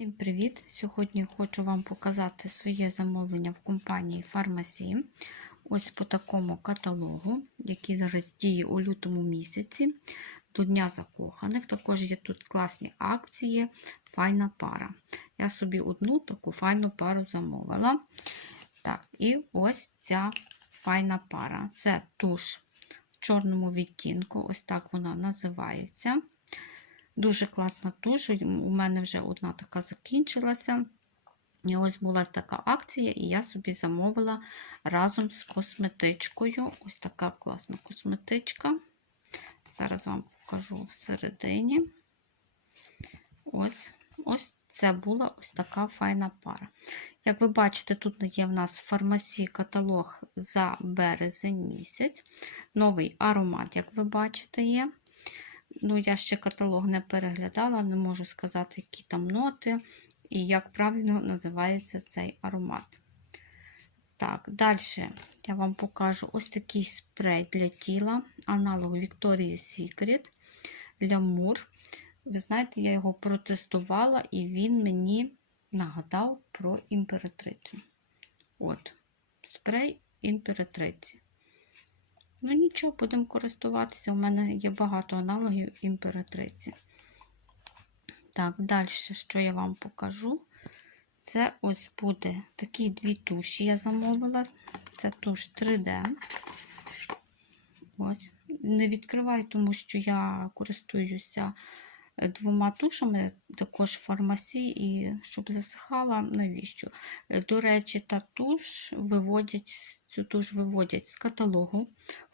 Всім привіт! Сьогодні хочу вам показати своє замовлення в компанії Фармасі. Ось по такому каталогу, який зараз діє у лютому місяці до Дня Закоханих. Також є тут класні акції, файна пара. Я собі одну таку файну пару замовила. Так, і ось ця файна пара. Це туш в чорному відтінку, ось так вона називається. Дуже класна туш. У мене вже одна така закінчилася. І ось була така акція, і я собі замовила разом з косметичкою. Ось така класна косметичка. Зараз вам покажу всередині. Ось ось це була ось така файна пара. Як ви бачите, тут є в нас в фармасі каталог за березень місяць. Новий аромат, як ви бачите, є. Ну, я ще каталог не переглядала, не можу сказати, які там ноти і як правильно називається цей аромат. Так, далі я вам покажу ось такий спрей для тіла, аналог Victoria's Secret для мур. Ви знаєте, я його протестувала, і він мені нагадав про імператрицю. От, спрей імператриці. Ну, нічого, будемо користуватися. У мене є багато аналогів імператриці. Так, далі, що я вам покажу, це ось буде такі дві туші я замовила. Це туш 3D. Ось. Не відкриваю, тому що я користуюся двома тушами, також в фармасі, і щоб засихала, навіщо? До речі, та туш виводять, цю туш виводять з каталогу.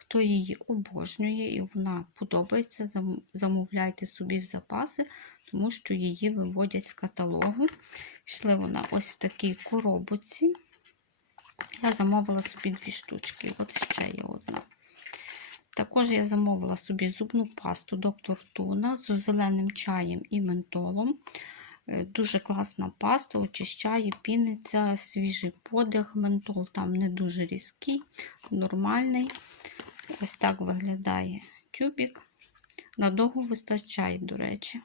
Хто її обожнює і вона подобається, замовляйте собі в запаси, тому що її виводять з каталогу. Йшли вона ось в такій коробці. Я замовила собі дві штучки. От ще є одна. Також я замовила собі зубну пасту доктор Туна з зеленим чаєм і ментолом. Дуже класна паста, очищає, піниться, свіжий подих, ментол там не дуже різкий, нормальний. Ось так виглядає тюбік. Надовго вистачає, до речі.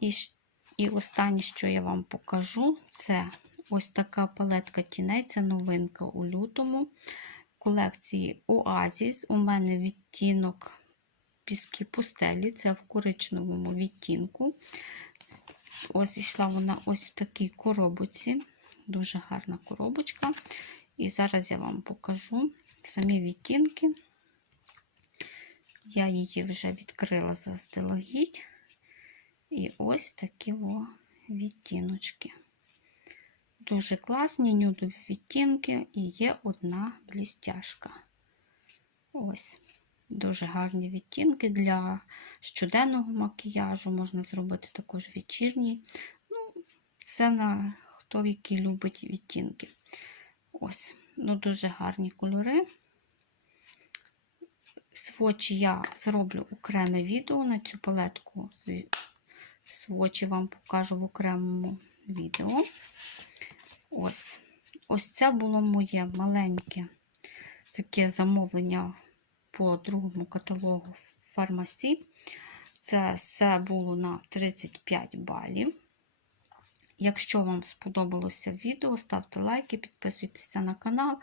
І і останнє, що я вам покажу, це ось така палетка тіней, це новинка у лютому. Колекції Оазіс. У мене відтінок піски пустелі, це в коричневому відтінку. Ось йшла вона ось в такій коробочці. Дуже гарна коробочка. І зараз я вам покажу самі відтінки. Я її вже відкрила заздалегідь. І ось такі о відтіночки. Дуже класні нюдові відтінки і є одна блістяшка. Ось. Дуже гарні відтінки для щоденного макіяжу, можна зробити також вечірній. Ну, Це на хто який любить відтінки. Ось, ну дуже гарні кольори. Свочі я зроблю окреме відео на цю палетку. Свочі вам покажу в окремому відео. Ось ось це було моє маленьке таке замовлення по другому каталогу в фармасі. Це все було на 35 балів. Якщо вам сподобалося відео, ставте лайки, підписуйтеся на канал.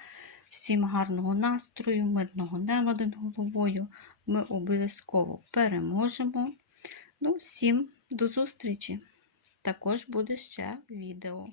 Всім гарного настрою, мирного неба над головою. Ми обов'язково переможемо. Ну, всім до зустрічі! Також буде ще відео.